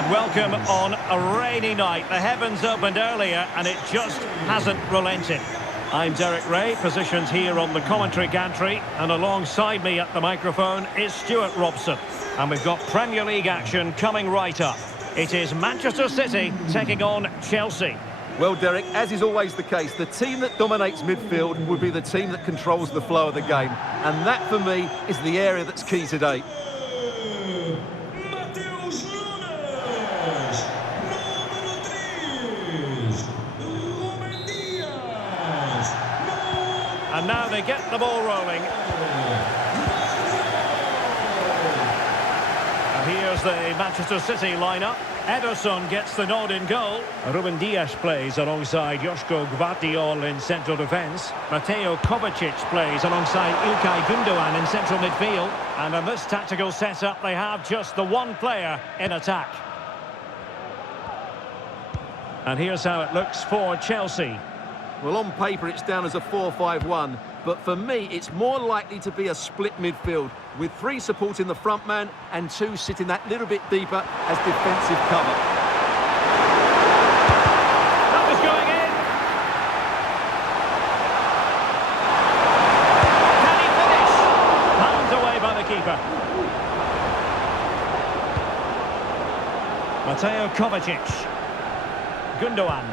And welcome on a rainy night. The heavens opened earlier and it just hasn't relented. I'm Derek Ray, positioned here on the commentary gantry, and alongside me at the microphone is Stuart Robson. And we've got Premier League action coming right up. It is Manchester City taking on Chelsea. Well, Derek, as is always the case, the team that dominates midfield would be the team that controls the flow of the game. And that, for me, is the area that's key today. And now they get the ball rolling. And here's the Manchester City lineup. Ederson gets the nod in goal. Ruben Dias plays alongside Joško Gvardiol in central defence. Mateo Kovacic plays alongside Ilkay Gundogan in central midfield. And in this tactical setup, they have just the one player in attack. And here's how it looks for Chelsea. Well, on paper, it's down as a 4-5-1. But for me, it's more likely to be a split midfield, with 3 supporting the front man and 2 sitting that little bit deeper as defensive cover. That was going in. Can he finish? Palmed away by the keeper. Mateo Kovacic. Gundogan.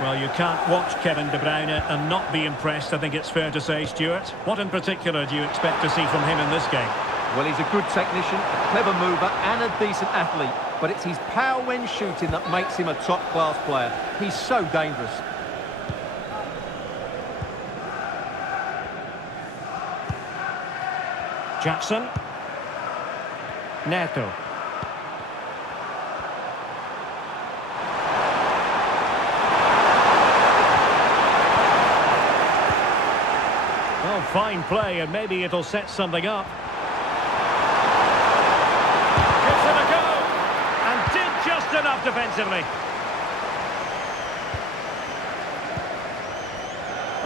Well, you can't watch Kevin De Bruyne and not be impressed, I think it's fair to say, Stuart. What in particular do you expect to see from him in this game? Well, he's a good technician, a clever mover and a decent athlete. But it's his power when shooting that makes him a top-class player. He's so dangerous. Jackson. Neto. Fine play, and maybe it'll set something up. Gives it a go, and did just enough defensively.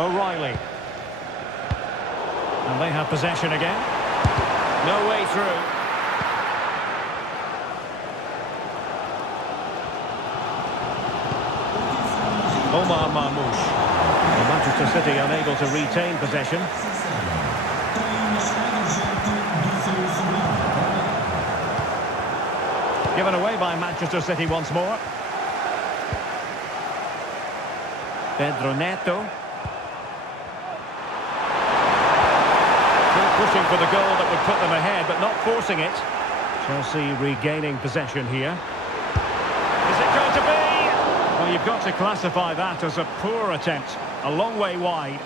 O'Reilly. And they have possession again. No way through. Omar Marmoush. Manchester City unable to retain possession. Given away by Manchester City once more. Pedro Neto. Still pushing for the goal that would put them ahead, but not forcing it. Chelsea regaining possession here. Is it going to be? Well, you've got to classify that as a poor attempt. A long way wide.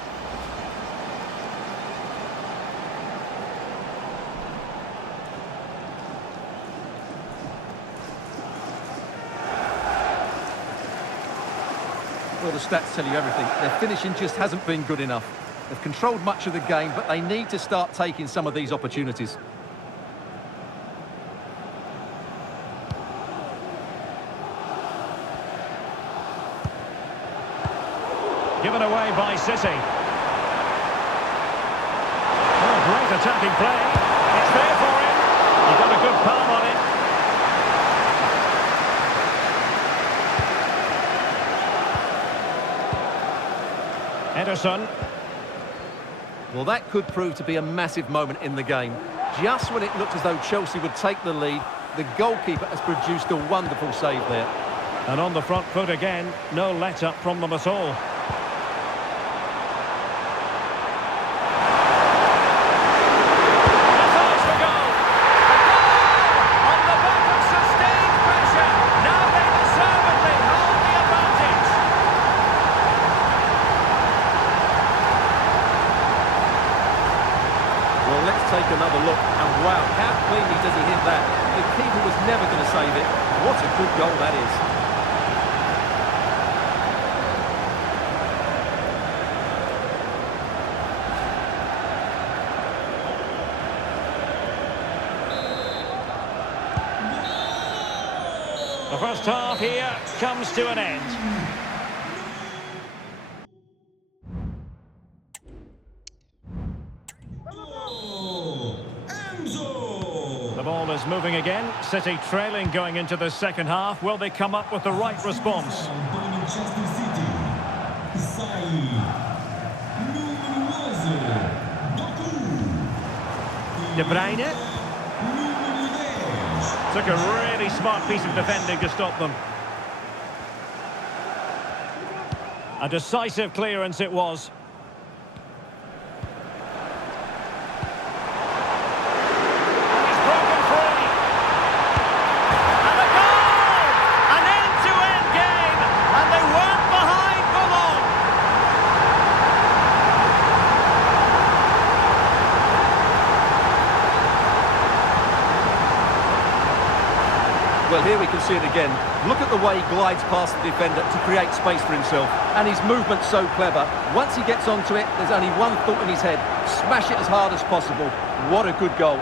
Well, the stats tell you everything. Their finishing just hasn't been good enough. They've controlled much of the game, but they need to start taking some of these opportunities. Given away by City. Oh, great attacking play. It's there for him. He got a good palm on it. Ederson. Well, that could prove to be a massive moment in the game. Just when it looked as though Chelsea would take the lead, the goalkeeper has produced a wonderful save there. And on the front foot again, no let-up from them at all. Take another look, and wow, how cleanly does he hit that? The keeper was never going to save it. What a good goal that is. The first half here comes to an end. again. City trailing going into the second half. Will they come up with the right response? Manchester City. Sai. Número 11. Doku. De Bruyne. Número 10. Took a really smart piece of defending to stop them. A decisive clearance it was. He's broken free. And a goal! An end-to-end game, and they weren't behind for long. Well, here we can see it again. Look at the way he glides past the defender to create space for himself. And his movement's so clever. Once he gets onto it, there's only one thought in his head. Smash it as hard as possible. What a good goal.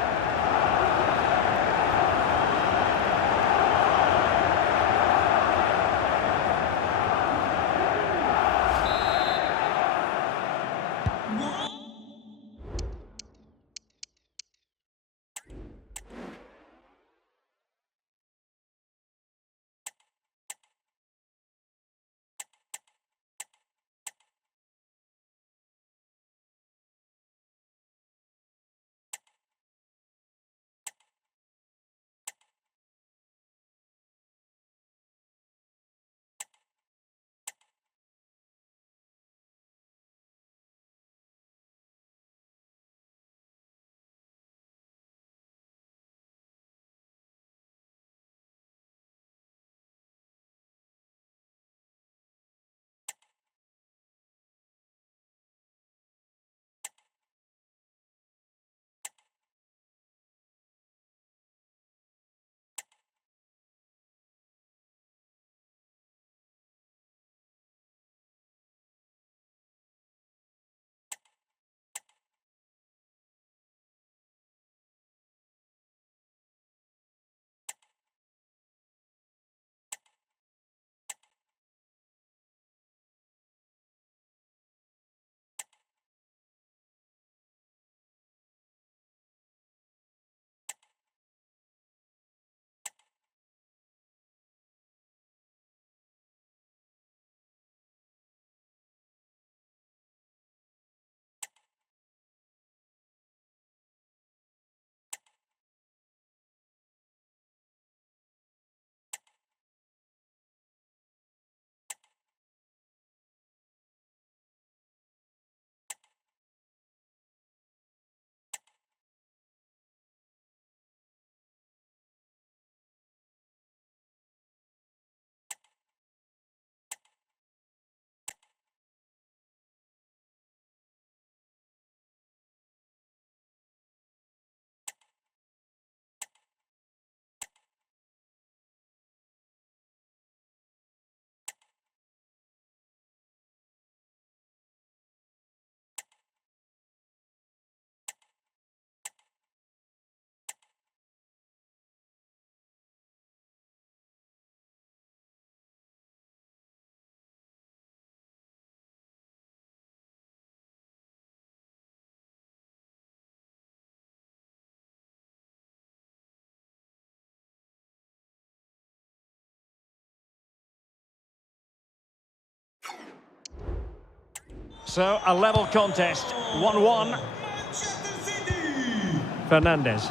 So, a level contest, 1-1. Manchester City. Fernandes.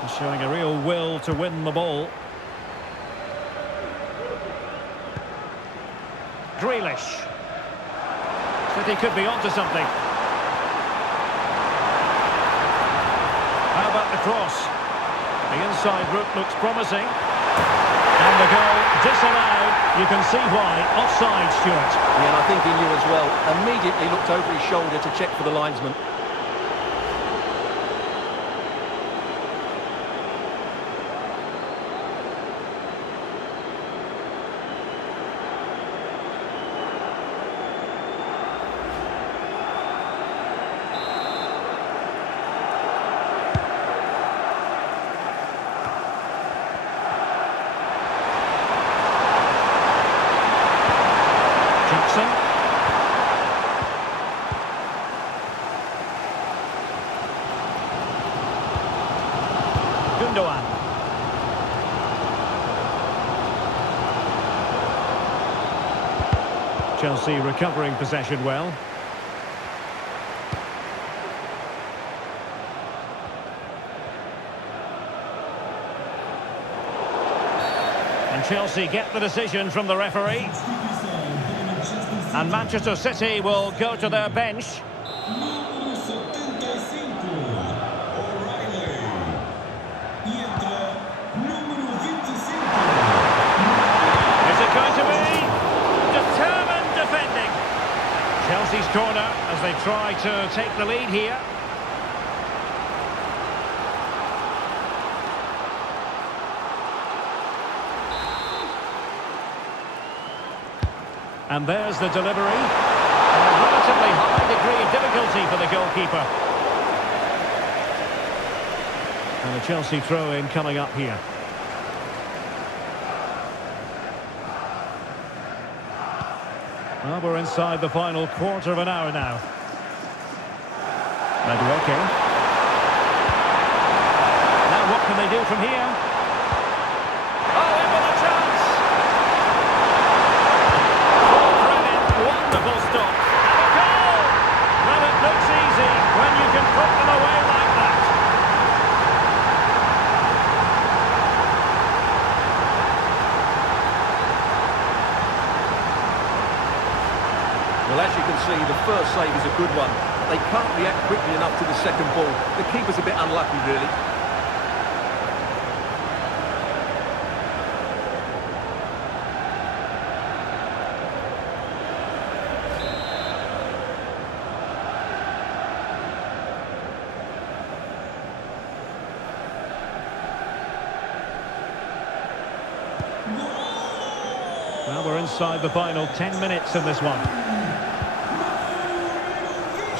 He's showing a real will to win the ball. Grealish. City could be onto something. How about the cross? The inside route looks promising. And the goal disallowed. You can see why. Offside, Stuart. Yeah, and I think he knew as well. Immediately looked over his shoulder to check for the linesman. Gundogan. Chelsea recovering possession well. And Chelsea get the decision from the referee. And Manchester City will go to their bench. Número 75, O'Reilly. Y entra número 25. Is it going to be determined defending? Chelsea's corner as they try to take the lead here. And there's the delivery. And a relatively high degree of difficulty for the goalkeeper. And a Chelsea throw-in coming up here. Well, we're inside the final quarter of an hour now. Madueke. Now what can they do from here? Oh, in with a chance! Wonderful stop. And a goal! Well, it looks easy when you can put them away like that. Well, as you can see, the first save is a good one. They can't react quickly enough to the second ball. The keeper's a bit unlucky, really. Well, we're inside the final 10 minutes in this one.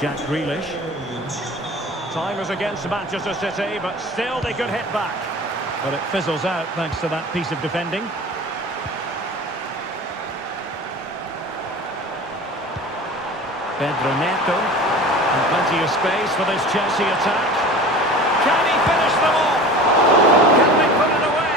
Jack Grealish. Time is against Manchester City, but still they could hit back. But it fizzles out thanks to that piece of defending. Pedro Neto. And plenty of space for this Chelsea attack. Can he finish them off? Can they put it away?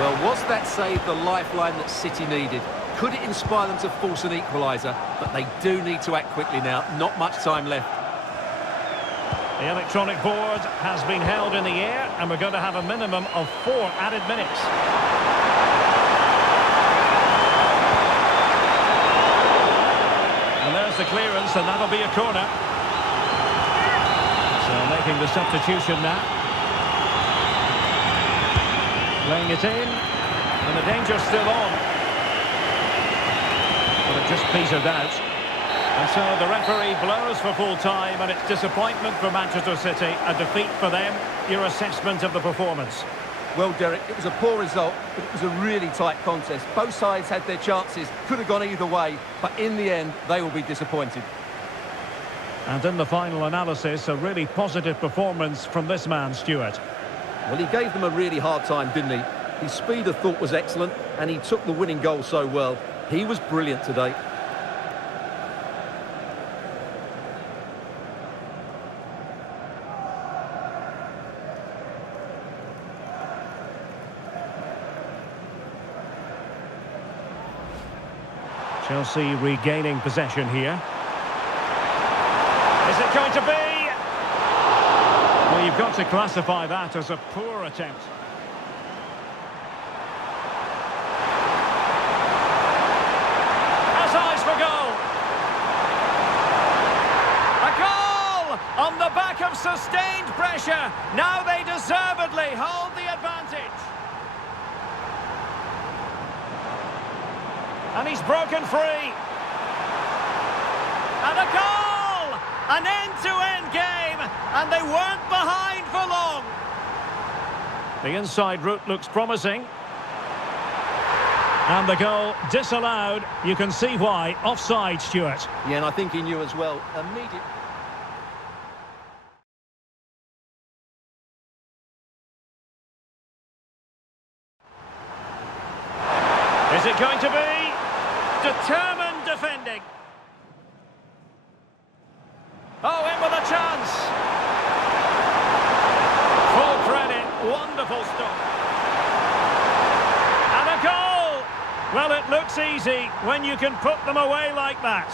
Well, was that save the lifeline that City needed? Could it inspire them to force an equaliser? But they do need to act quickly now. Not much time left. The electronic board has been held in the air, and we're going to have a minimum of 4 added minutes. And there's the clearance, and that'll be a corner. So making the substitution now. Laying it in, and the danger's still on. But it just petered out. And so the referee blows for full time, and it's disappointment for Manchester City, a defeat for them. Your assessment of the performance? Well, Derek, it was a poor result, but it was a really tight contest. Both sides had their chances, could have gone either way, but in the end, they will be disappointed. And in the final analysis, a really positive performance from this man, Stuart. Well, he gave them a really hard time, didn't he? His speed of thought was excellent, and he took the winning goal so well. He was brilliant today. Chelsea regaining possession here. Is it going to be? Well, you've got to classify that as a poor attempt. Has eyes for goal. A goal on the back of sustained pressure. Now they deservedly hold the advantage. And he's broken free. And a goal! An end-to-end game, and they weren't behind for long. The inside route looks promising. And the goal disallowed. You can see why. Offside, Stuart. Yeah, and I think he knew as well. Immediate. Is it going to be? Determined defending. Oh, in with a chance. It's easy when you can put them away like that.